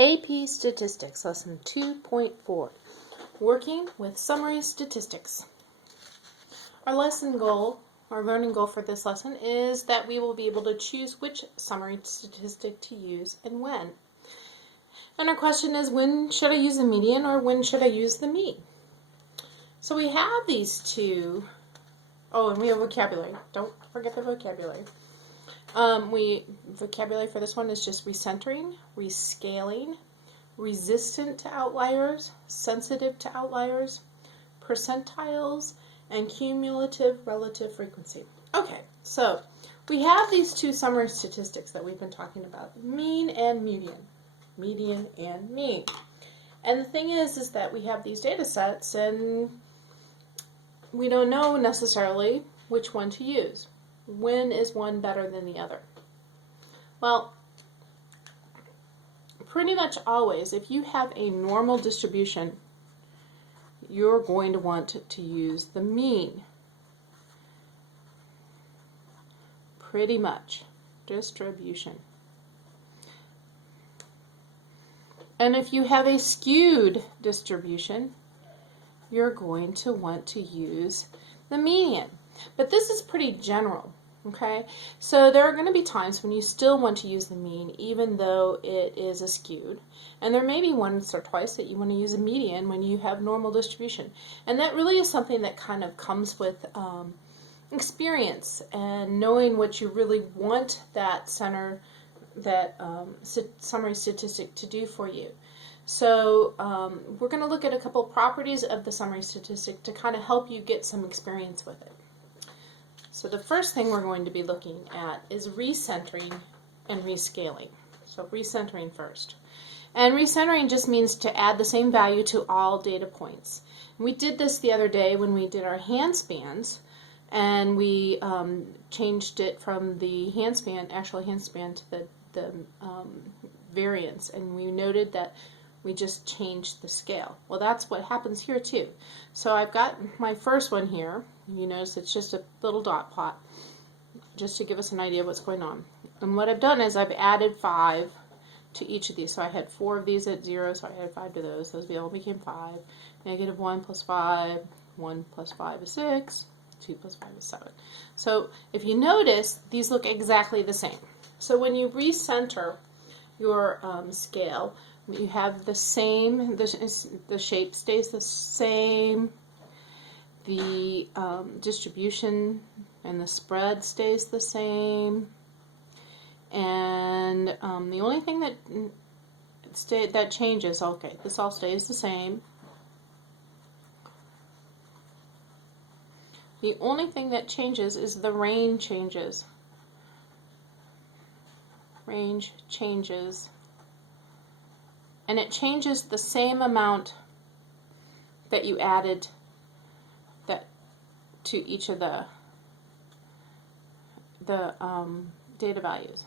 AP Statistics, Lesson 2.4, Working with Summary Statistics. Our lesson goal, our learning goal for this lesson is that we will be able to choose which summary statistic to use and when. And our question is, when should I use the median or when should I use the mean? So we have these two. Oh, and we have vocabulary. Don't forget the vocabulary. Vocabulary for this one is just recentering, rescaling, resistant to outliers, sensitive to outliers, percentiles, and cumulative relative frequency. Okay, so we have these two summary statistics that we've been talking about, mean and median. Median and mean. And the thing is that we have these data sets and we don't know necessarily which one to use. When is one better than the other? Well, pretty much always, if you have a normal distribution, you're going to want to use the mean. Pretty much. Distribution. And if you have a skewed distribution, you're going to want to use the median. But this is pretty general, okay? So there are going to be times when you still want to use the mean even though it is a skewed. And there may be once or twice that you want to use a median when you have normal distribution. And that really is something that kind of comes with experience and knowing what you really want that summary statistic to do for you. So we're going to look at a couple properties of the summary statistic to kind of help you get some experience with it. So the first thing we're going to be looking at is recentering and rescaling. So recentering first. And recentering just means to add the same value to all data points. And we did this the other day when we did our handspans, and we changed it from the actual handspan to the variance, and we noted that we just changed the scale. Well, that's what happens here too. So I've got my first one here. You notice it's just a little dot plot, just to give us an idea of what's going on. And what I've done is I've added 5 to each of these. So I had 4 of these at 0, so I added 5 to those. Those all became 5. Negative 1 plus 5, 1 plus 5 is 6, 2 plus 5 is 7. So if you notice, these look exactly the same. So when you recenter your scale, you have the same, the shape stays the same, the distribution and the spread stays the same, and the only thing that changes, okay, this all stays the same. The only thing that changes is the range changes. Range changes. And it changes the same amount that you added to each of the data values.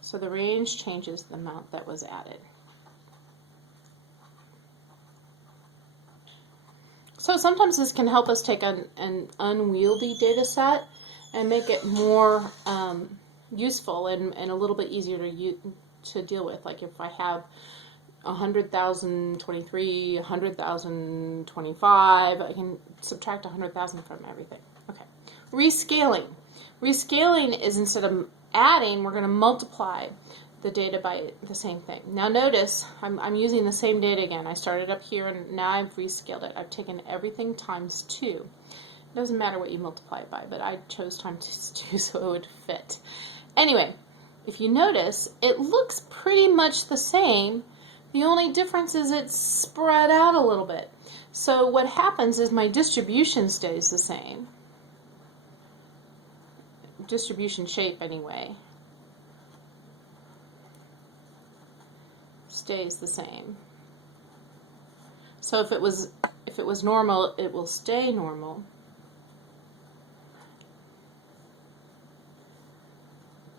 So the range changes the amount that was added. So sometimes this can help us take an unwieldy data set and make it more useful and a little bit easier to deal with. Like if I have 100,023, 100,025, I can subtract 100,000 from everything. Okay. Rescaling. Rescaling is, instead of adding, we're going to multiply the data by the same thing. Now notice, I'm using the same data again. I started up here and now I've rescaled it. I've taken everything times 2. It doesn't matter what you multiply it by, but I chose times 2 so it would fit. Anyway, if you notice, it looks pretty much the same. The only difference is it's spread out a little bit. So what happens is my distribution stays the same. Distribution shape, anyway, stays the same. So if it was normal, it will stay normal.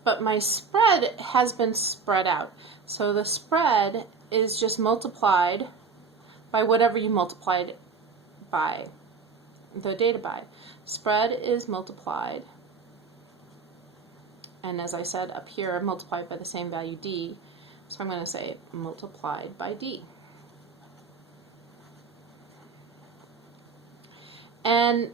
But my spread has been spread out. So the spread is just multiplied by whatever you multiplied by the data by. Spread is multiplied, and as I said up here, multiplied by the same value d, So I'm going to say multiplied by D. And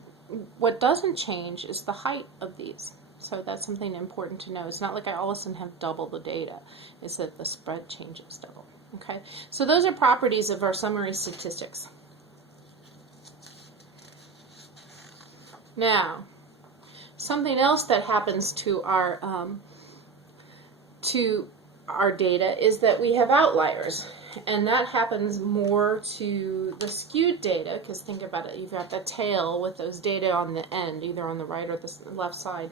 what doesn't change is the height of these. So that's something important to know. It's not like I all of a sudden have double the data. It's that the spread changes double. Okay, so those are properties of our summary statistics. Now, something else that happens to our data is that we have outliers, and that happens more to the skewed data, because think about it, you've got the tail with those data on the end, either on the right or the left side.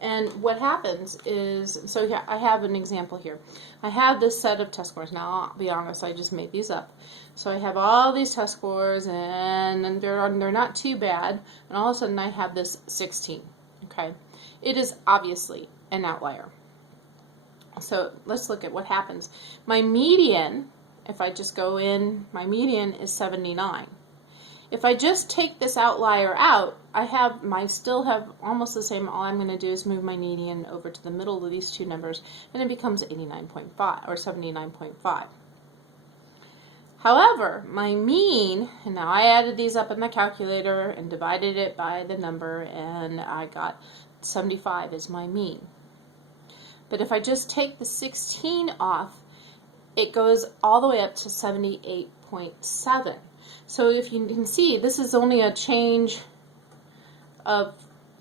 And what happens is, so yeah, I have an example here. I have this set of test scores. Now, I'll be honest, I just made these up. So I have all these test scores, and they're not too bad, and all of a sudden I have this 16. Okay, it is obviously an outlier. So let's look at what happens. My median, if I just go in, my median is 79. If I just take this outlier out, I still have almost the same. All I'm going to do is move my median over to the middle of these two numbers, and it becomes 89.5 or 79.5. However, my mean, and now I added these up in the calculator and divided it by the number, and I got 75 as my mean. But if I just take the 16 off, it goes all the way up to 78.7. So if you can see, this is only a change of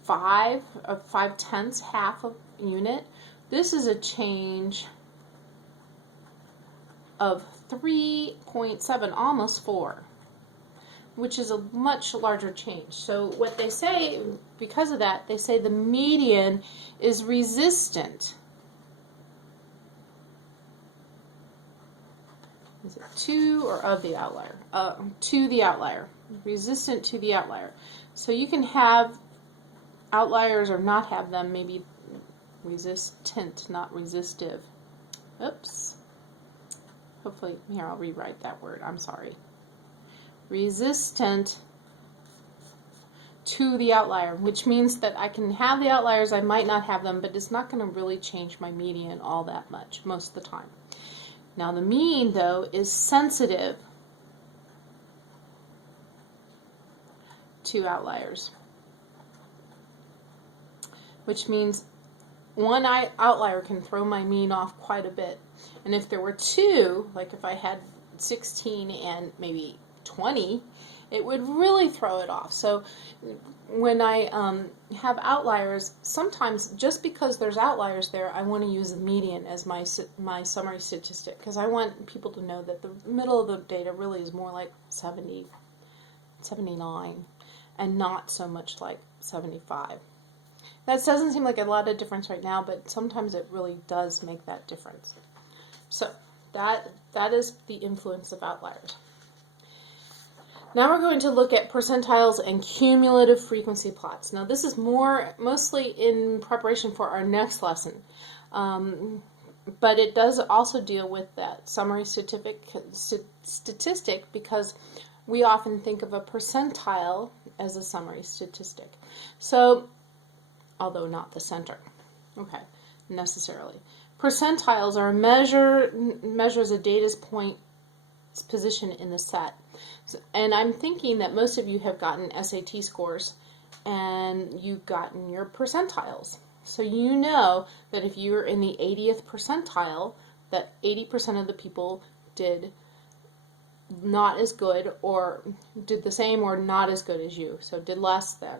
5/10, half a unit. This is a change of 3.7, almost 4, which is a much larger change. So what they say, because of that, they say the median is resistant. Is it to or of the outlier? To the outlier. Resistant to the outlier. So you can have outliers or not have them, maybe resistant, not resistive. Oops. Hopefully, here, I'll rewrite that word. I'm sorry. Resistant to the outlier, which means that I can have the outliers, I might not have them, but it's not going to really change my median all that much most of the time. Now the mean, though, is sensitive to outliers, which means one outlier can throw my mean off quite a bit. And if there were two, like if I had 16 and maybe 20, it would really throw it off. So when I have outliers, sometimes just because there's outliers there, I want to use the median as my summary statistic, because I want people to know that the middle of the data really is more like 70, 79, and not so much like 75. That doesn't seem like a lot of difference right now, but sometimes it really does make that difference. So that is the influence of outliers. Now we're going to look at percentiles and cumulative frequency plots. Now this is mostly in preparation for our next lesson, but it does also deal with that summary statistic, because we often think of a percentile as a summary statistic. So, although not the center, okay, necessarily. Percentiles are measures a data's point position in the set. And I'm thinking that most of you have gotten SAT scores and you've gotten your percentiles. So you know that if you're in the 80th percentile, that 80% of the people did not as good, or did the same or not as good as you, so did less than.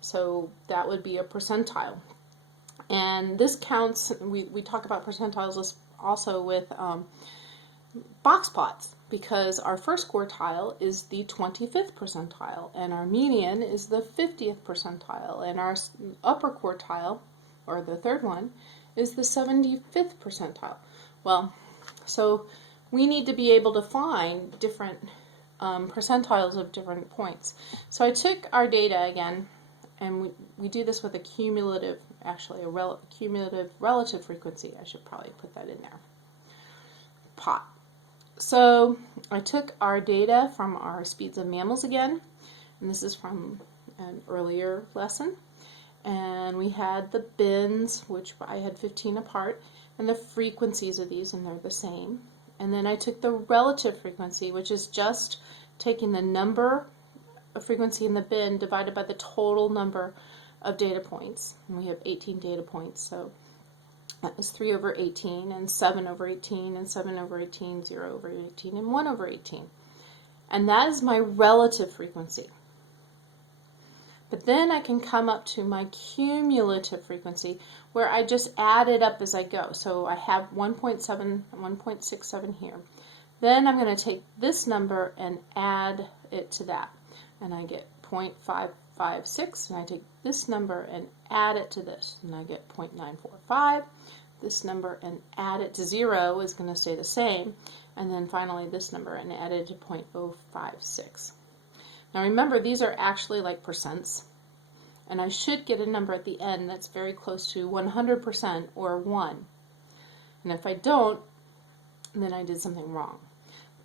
So that would be a percentile. And this counts, we talk about percentiles also with box plots, because our first quartile is the 25th percentile, and our median is the 50th percentile, and our upper quartile, or the third one, is the 75th percentile. Well, so we need to be able to find different percentiles of different points. So I took our data again, and we do this with a cumulative, actually cumulative relative frequency. I should probably put that in there. Pot. So I took our data from our speeds of mammals again, and this is from an earlier lesson. And we had the bins, which I had 15 apart, and the frequencies of these, and they're the same. And then I took the relative frequency, which is just taking the number of frequency in the bin divided by the total number of data points. And we have 18 data points, so that was 3 over 18, and 7 over 18, and 7 over 18, 0 over 18, and 1 over 18. And that is my relative frequency. But then I can come up to my cumulative frequency, where I just add it up as I go. So I have 1.7, 1.67 here. Then I'm going to take this number and add it to that. And I get 0.556, and I take this number and add it to this, and I get 0.945. This number and add it to 0 is going to stay the same, and then finally this number and add it to 0.056. Now remember, these are actually like percents, and I should get a number at the end that's very close to 100% or 1. And if I don't, then I did something wrong.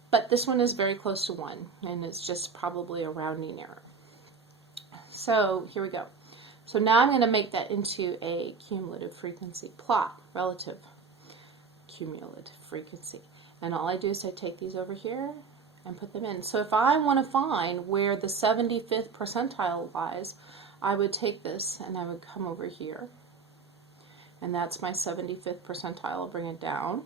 But this one is very close to 1, and it's just probably a rounding error. So here we go. So now I'm going to make that into a cumulative frequency plot, relative cumulative frequency. And all I do is I take these over here and put them in. So if I want to find where the 75th percentile lies, I would take this and I would come over here. And that's my 75th percentile. I'll bring it down.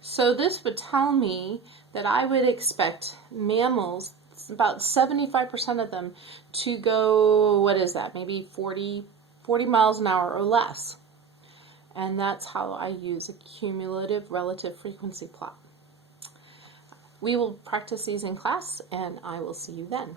So this would tell me that I would expect mammals, about 75% of them, to go, what is that, maybe 40 miles an hour or less. And that's how I use a cumulative relative frequency plot. We will practice these in class, and I will see you then.